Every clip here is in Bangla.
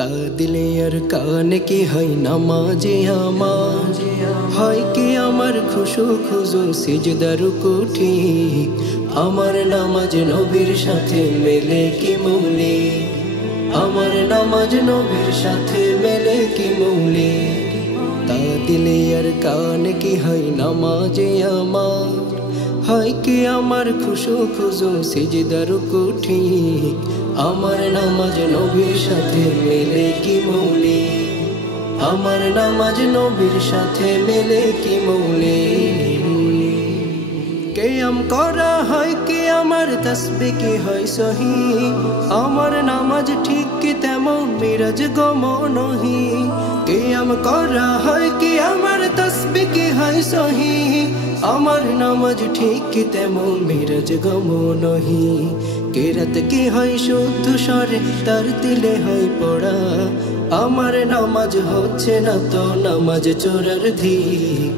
তা দিলে আর কানে কি হয় নামাজে আমার হয় কি আমার খুশু খুজু সিজদা রুকুটি আমার নামাজ নবীর সাথে মেলে কি মৌলি আমার নামাজ নবীর সাথে মেলে কি মৌলি তা দিলে আর কানে কি হয় নামাজে আমার হয় কি আমার খুশু খুজু সিজদা রুকুটি আমার নামাজ নবীর সাথে মেলে কি মৌলি আমার নামাজ নবীর সাথে মেলে কি মৌলি কিয়াম করা হয় কি আমার তাসবিহ কি হয় সহি আমার নামাজ ঠিক কি তেমন মিরাজ গমনহি কিয়াম করা হয় কি আমার তাসবিহ কি হয় সহি আমার নামাজ ঠিক কি তেমন মিরাজ গমনহি কেরাত কি হয় শুদ্ধ স্বরে তার দিলে হয় পড়া আমার নামাজ হচ্ছে না তো নামাজ চোরার ধিক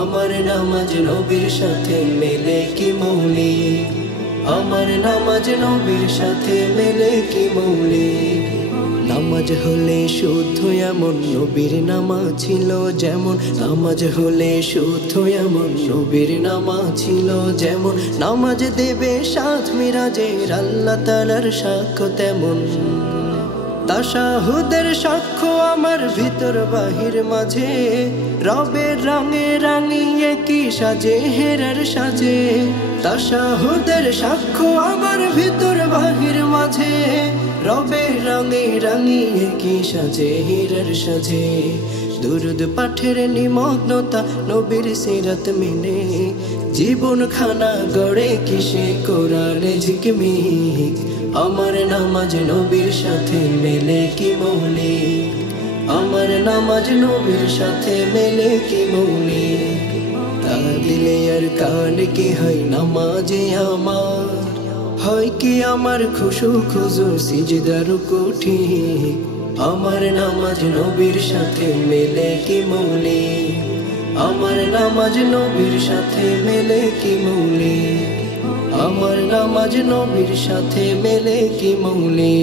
আমার নামাজ নবীর সাথে মেলে কি মৌলি আমার নামাজ নবীর সাথে মেলে কি মৌলি নামাজ হলে শুদ্ধ এমন নবীর নামাজ ছিল যেমন নামাজ হলে শুদ্ধ এমন নবীর নামাজ ছিল যেমন নামাজ দেবে সাত মিরাজের আল্লাহ তাআলার সাক্ষ্য তেমন তাশাহুদের সাক্ষ্য আমার ভিতর বাহির মাঝে রবের রঙে রাঙিয়ে কি সাজে হেরার সাজে তাশাহুদের সাক্ষ্য আমার ভিতর বাহির মাঝে রবের রঙে রাঙিয়ে কি সাজে হেরার সাজে দুরুদ পাঠের নিমগ্নতা নবীর সিরাত মেনে জীবন খানা গড়ে কিসে কোরআনে ঝিকমিক আমার নামাজ নবীর সাথে মেলে কি মৌলি আমার নামাজ নবীর সাথে মেলে কি মৌলি তা দিলে আর কানে কি হয় নামাজে আমার হয় কি আমার খুশু খুজু সিজদা রুকুটি আমার নামাজ নবীর সাথে মেলে কি মৌলি আমার নামাজ নবীর সাথে মেলে কি মৌলি আমার নামাজ নবীর সাথে মেলে কি মৌলি।